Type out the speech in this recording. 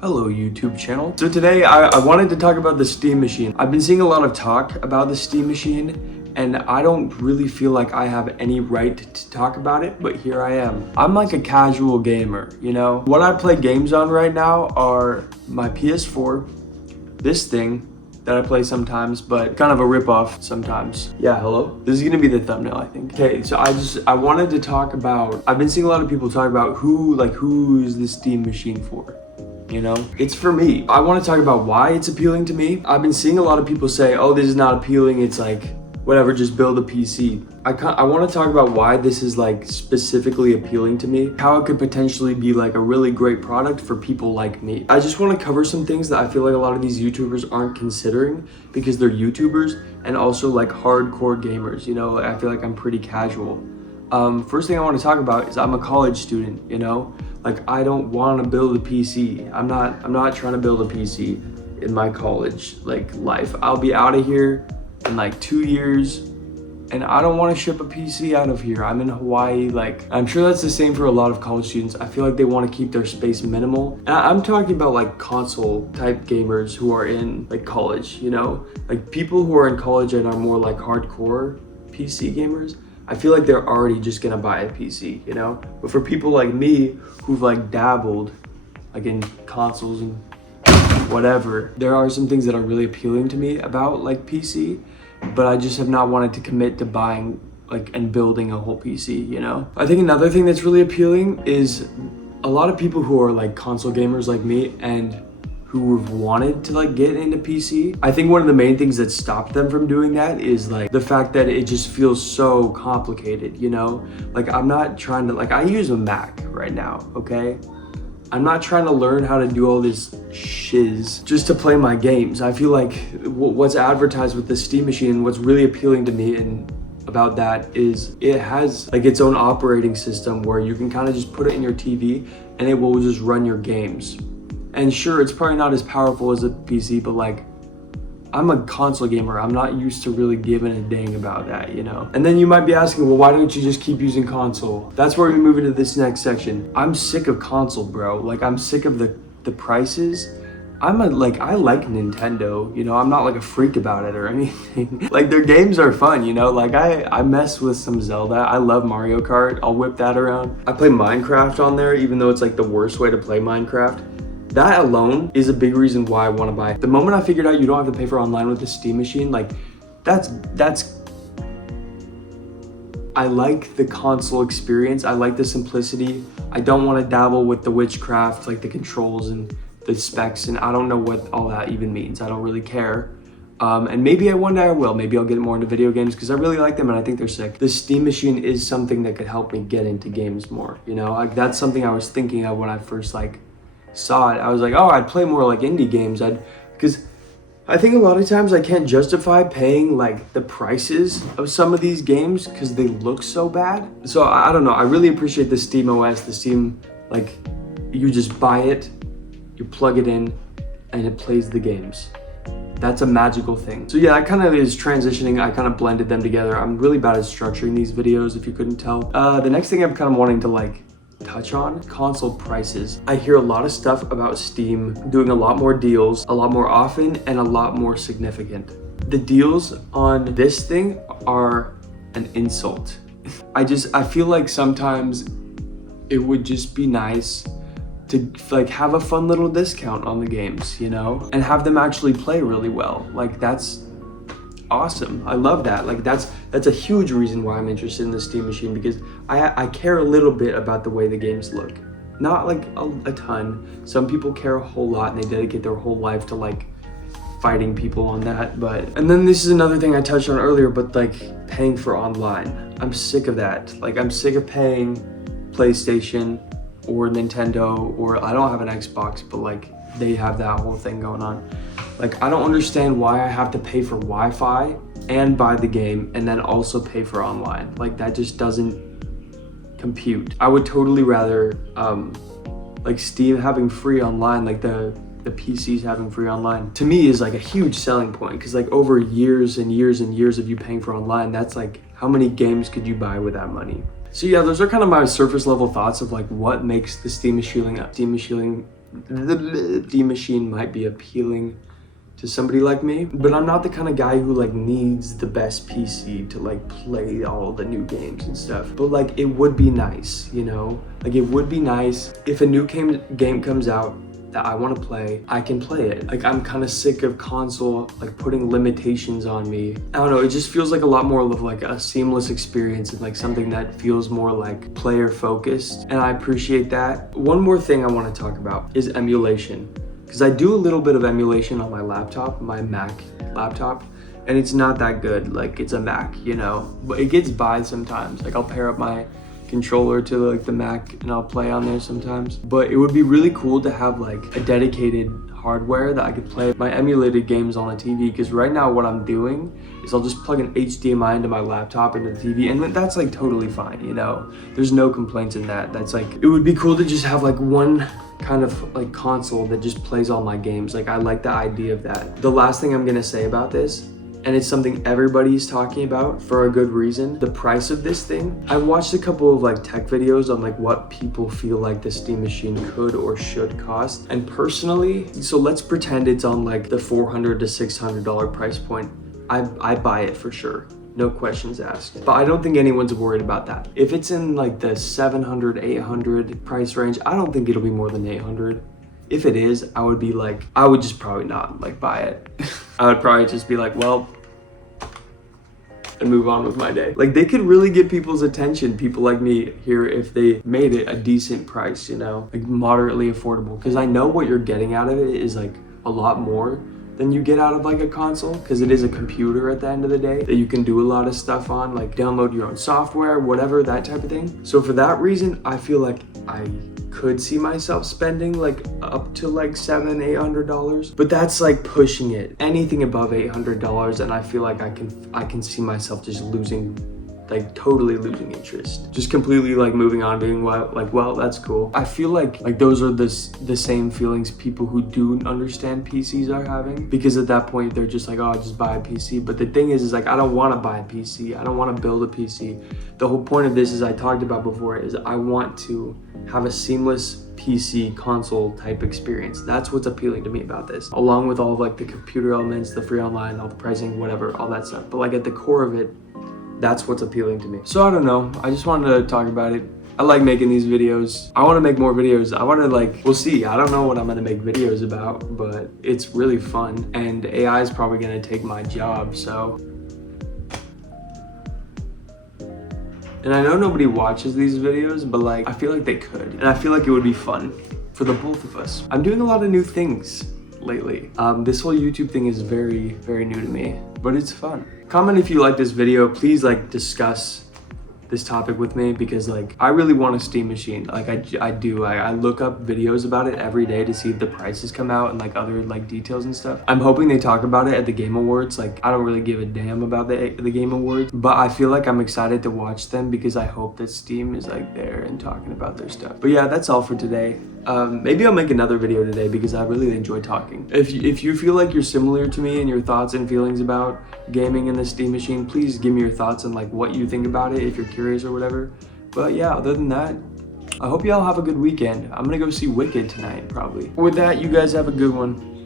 Hello YouTube channel. So today I wanted to talk about the Steam machine. I've been seeing a lot of talk about the Steam machine and I don't really feel like I have any right to talk about it, but here I am. I'm like a casual gamer, you know? What I play games on right now are my PS4, this thing that I play sometimes, but kind of a rip-off sometimes. Yeah, hello? This is gonna be the thumbnail, I think. Okay, so I wanted to talk about, I've been seeing a lot of people talk about who's the Steam machine for? You know, it's for me. I want to talk about why it's appealing to me. I've been seeing a lot of people say, oh, this is not appealing. It's like, whatever, just build a PC. I want to talk about why this is like specifically appealing to me, how it could potentially be like a really great product for people like me. I just want to cover some things that I feel like a lot of these YouTubers aren't considering because they're YouTubers and also like hardcore gamers. You know, I feel like I'm pretty casual. First thing I want to talk about is I'm a college student, you know? Like, I don't want to build a PC. I'm not trying to build a PC in my college like life. I'll be out of here in like 2 years and I don't want to ship a PC out of here. I'm in Hawaii. Like, I'm sure that's the same for a lot of college students. I feel like they want to keep their space minimal. And I'm talking about like console type gamers who are in like college, you know? Like people who are in college and are more like hardcore PC gamers, I feel like they're already just gonna buy a PC, you know? But for people like me who've like dabbled like in consoles and whatever, there are some things that are really appealing to me about like PC, but I just have not wanted to commit to buying like and building a whole PC, you know? I think another thing that's really appealing is a lot of people who are like console gamers like me and who have wanted to like get into PC. I think one of the main things that stopped them from doing that is like the fact that it just feels so complicated, you know? Like I'm not trying to, like I use a Mac right now, okay? I'm not trying to learn how to do all this shiz just to play my games. I feel like what's advertised with the Steam machine, what's really appealing to me and about that is it has like its own operating system where you can kind of just put it in your TV and it will just run your games. And sure, it's probably not as powerful as a PC, but like, I'm a console gamer. I'm not used to really giving a dang about that, you know? And then you might be asking, well, why don't you just keep using console? That's where we move into this next section. I'm sick of console, bro. Like, I'm sick of the prices. I like Nintendo, you know? I'm not like a freak about it or anything. Like, their games are fun, you know? Like, I mess with some Zelda. I love Mario Kart. I'll whip that around. I play Minecraft on there, even though it's like the worst way to play Minecraft. That alone is a big reason why I want to buy it. The moment I figured out you don't have to pay for online with the Steam machine, like that's I like the console experience. I like the simplicity. I don't want to dabble with the witchcraft, like the controls and the specs, and I don't know what all that even means. I don't really care. And maybe one day I will. Maybe I'll get more into video games because I really like them and I think they're sick. The Steam machine is something that could help me get into games more, you know? Like that's something I was thinking of when I first like saw it. I was like, oh, I'd play more like indie games. Because I think a lot of times I can't justify paying like the prices of some of these games because they look so bad. So I don't know. I really appreciate the Steam OS, the Steam, like you just buy it, you plug it in, and it plays the games. That's a magical thing. So yeah, that kind of is transitioning. I kind of blended them together. I'm really bad at structuring these videos, if you couldn't tell. The next thing I'm kind of wanting to like touch on, console prices. I hear a lot of stuff about Steam doing a lot more deals, a lot more often, and a lot more significant. The deals on this thing are an insult. I feel like sometimes it would just be nice to like have a fun little discount on the games, you know, and have them actually play really well. Like that's awesome. I love that. Like that's a huge reason why I'm interested in the Steam machine because I care a little bit about the way the games look. Not like a ton. Some people care a whole lot and they dedicate their whole life to like fighting people on that. And then this is another thing I touched on earlier, but like paying for online. I'm sick of that. Like I'm sick of paying PlayStation or Nintendo, or I don't have an Xbox, but like they have that whole thing going on. Like, I don't understand why I have to pay for Wi-Fi and buy the game and then also pay for online. Like, that just doesn't compute. I would totally rather, like Steam having free online, like the PCs having free online, to me is like a huge selling point. Cause like over years and years and years of you paying for online, that's like, how many games could you buy with that money? So yeah, those are kind of my surface level thoughts of like what makes the Steam machine the Steam machine might be appealing to somebody like me, but I'm not the kind of guy who like needs the best PC to like play all the new games and stuff. But like it would be nice, you know? Like it would be nice if a new game comes out that I want to play, I can play it. Like I'm kind of sick of console like putting limitations on me. I don't know, it just feels like a lot more of like a seamless experience and like something that feels more like player focused, and I appreciate that. One more thing I want to talk about is emulation, because I do a little bit of emulation on my laptop, my Mac laptop, and it's not that good. Like it's a Mac, you know, but it gets by sometimes. Like I'll pair up my controller to like the Mac and I'll play on there sometimes. But it would be really cool to have like a dedicated hardware that I could play my emulated games on the TV, because right now what I'm doing is I'll just plug an HDMI into my laptop into the TV, and that's like totally fine, you know? There's no complaints in that. That's like, it would be cool to just have like one kind of like console that just plays all my games. Like I like the idea of that. The last thing I'm gonna say about this, and it's something everybody's talking about for a good reason, the price of this thing. I watched a couple of like tech videos on like what people feel like the Steam machine could or should cost. And personally, so let's pretend it's on like the $400 to $600 price point. I buy it for sure. No questions asked. But I don't think anyone's worried about that. If it's in like the $700, $800 price range, I don't think it'll be more than $800. If it is, I would be like, I would just probably not like buy it. I would probably just be like, well, and move on with my day. Like they could really get people's attention, people like me here, if they made it a decent price, you know, like moderately affordable. Because I know what you're getting out of it is like a lot more than you get out of like a console, because it is a computer at the end of the day that you can do a lot of stuff on, like download your own software, whatever, that type of thing. So for that reason, I feel like I could see myself spending like up to like $700-800, but that's like pushing it. Anything above $800, and I feel like I can see myself just losing, like totally losing interest, just completely like moving on, being well, that's cool. I feel like those are the same feelings people who do understand PCs are having, because at that point they're just like, oh, just buy a PC. But the thing is like, I don't want to buy a PC. I don't want to build a PC. The whole point of this, as I talked about before, is I want to have a seamless PC console type experience. That's what's appealing to me about this, along with all of like the computer elements, the free online, all the pricing, whatever, all that stuff. But like at the core of it, that's what's appealing to me. So I don't know, I just wanted to talk about it. I like making these videos. I want to make more videos. I want to like, we'll see. I don't know what I'm going to make videos about, but it's really fun. And AI is probably going to take my job, so. And I know nobody watches these videos, but like, I feel like they could. And I feel like it would be fun for the both of us. I'm doing a lot of new things lately. This whole YouTube thing is very, very new to me, but it's fun. Comment if you like this video. Please like discuss this topic with me, because like I really want a Steam machine. Like I do. I look up videos about it every day to see if the prices come out and like other like details and stuff. I'm hoping they talk about it at the Game Awards. Like I don't really give a damn about the Game Awards, but I feel like I'm excited to watch them, because I hope that Steam is like there and talking about their stuff. But yeah, that's all for today. Maybe I'll make another video today, because I really enjoy talking. If you feel like you're similar to me in your thoughts and feelings about gaming in the Steam machine, please give me your thoughts and like what you think about it, if you're curious or whatever. But yeah, other than that, I hope y'all have a good weekend. I'm gonna go see Wicked tonight, probably. With that, you guys have a good one.